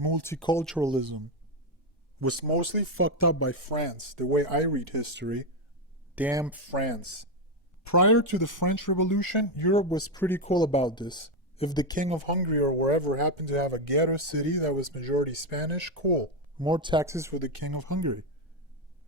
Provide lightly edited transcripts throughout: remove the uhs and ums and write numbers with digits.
Multiculturalism was mostly fucked up by France, the way I read history. Damn France. Prior to the French Revolution, Europe was pretty cool about this. If the king of Hungary or wherever happened to have a ghetto city that was majority Spanish, cool. More taxes for the king of Hungary.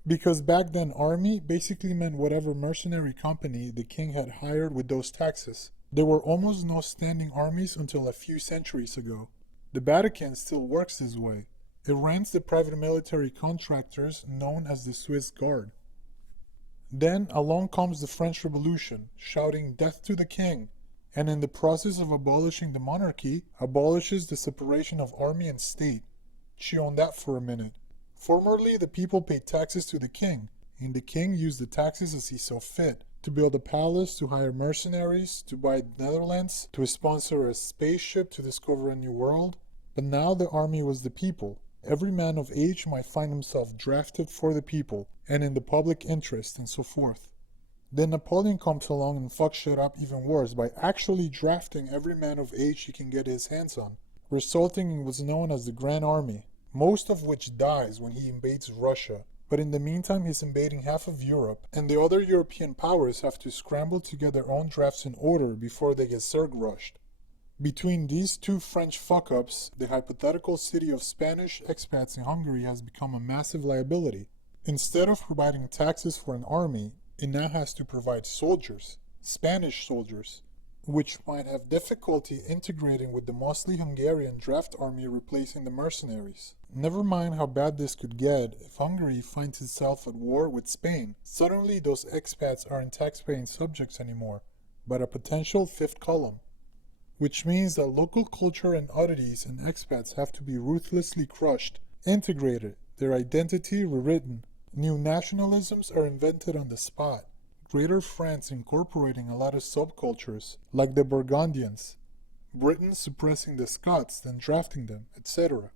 Because back then army basically meant whatever mercenary company the king had hired with those taxes. There were almost no standing armies until a few centuries ago. The Vatican still works this way. It rents the private military contractors known as the Swiss Guard. Then along comes the French Revolution, shouting death to the king, and in the process of abolishing the monarchy, abolishes the separation of army and state. She owned that for a minute. Formerly, the people paid taxes to the king, and the king used the taxes as he saw fit, to build a palace, to hire mercenaries, to buy the Netherlands, to sponsor a spaceship to discover a new world. But now the army was the people. Every man of age might find himself drafted for the people, and in the public interest, and so forth. Then Napoleon comes along and fucks shit up even worse by actually drafting every man of age he can get his hands on, resulting in what's known as the Grand Army, most of which dies when he invades Russia. But in the meantime, he's invading half of Europe, and the other European powers have to scramble to get their own drafts in order before they get Zerg rushed. Between these two French fuck-ups, the hypothetical city of Spanish expats in Hungary has become a massive liability. Instead of providing taxes for an army, it now has to provide soldiers, Spanish soldiers, which might have difficulty integrating with the mostly Hungarian draft army replacing the mercenaries. Never mind how bad this could get if Hungary finds itself at war with Spain. Suddenly those expats aren't tax-paying subjects anymore, but a potential fifth column. Which means that local culture and oddities and expats have to be ruthlessly crushed, integrated, their identity rewritten. New nationalisms are invented on the spot. Greater France incorporating a lot of subcultures, like the Burgundians, Britain suppressing the Scots, then drafting them, etc.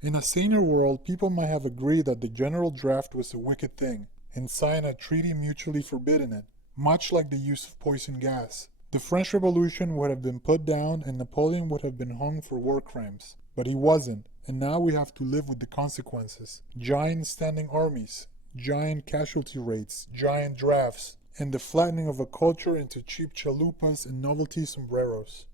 In a saner world, people might have agreed that the general draft was a wicked thing, and signed a treaty mutually forbidding it, much like the use of poison gas. The French Revolution would have been put down and Napoleon would have been hung for war crimes. But he wasn't, and now we have to live with the consequences. Giant standing armies, giant casualty rates, giant drafts, and the flattening of a culture into cheap chalupas and novelty sombreros.